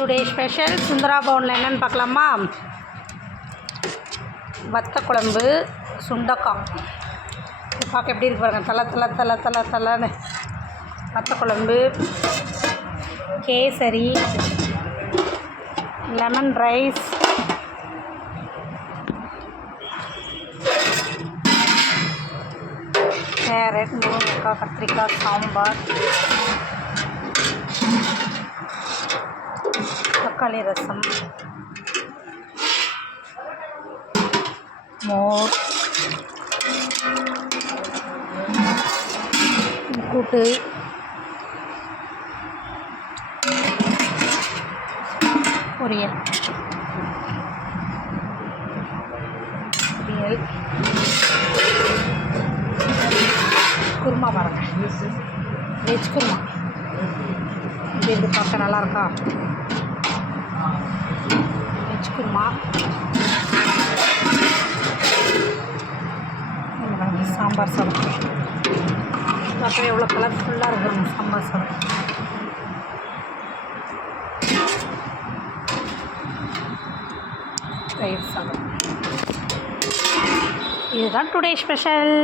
Today special Sundara பவுனில் என்னென்னு பார்க்கலாமா. வத்த குழம்பு, சுண்டக்காய் பார்க்க எப்படி இருக்கு பாருங்கள். தலை வத்த குழம்பு, கேசரி, லெமன் ரைஸ், கேரட், முருங்கைக்காய், கத்திரிக்காய், சாம்பார், தக்காளி ரசம், மோர், கூட்டு, பொரியல், குருமா பாருங்கள், வெஜ் குருமா. இது பார்க்க நல்லாயிருக்கா? வெஜ் குருமா, சாம்பார் சாதம் பார்க்க எவ்வளோ கலர்ஃபுல்லாக இருக்குங்க. சாம்பார் சாதம், தயிர் சாதம். இதுதான் டுடே ஸ்பெஷல்.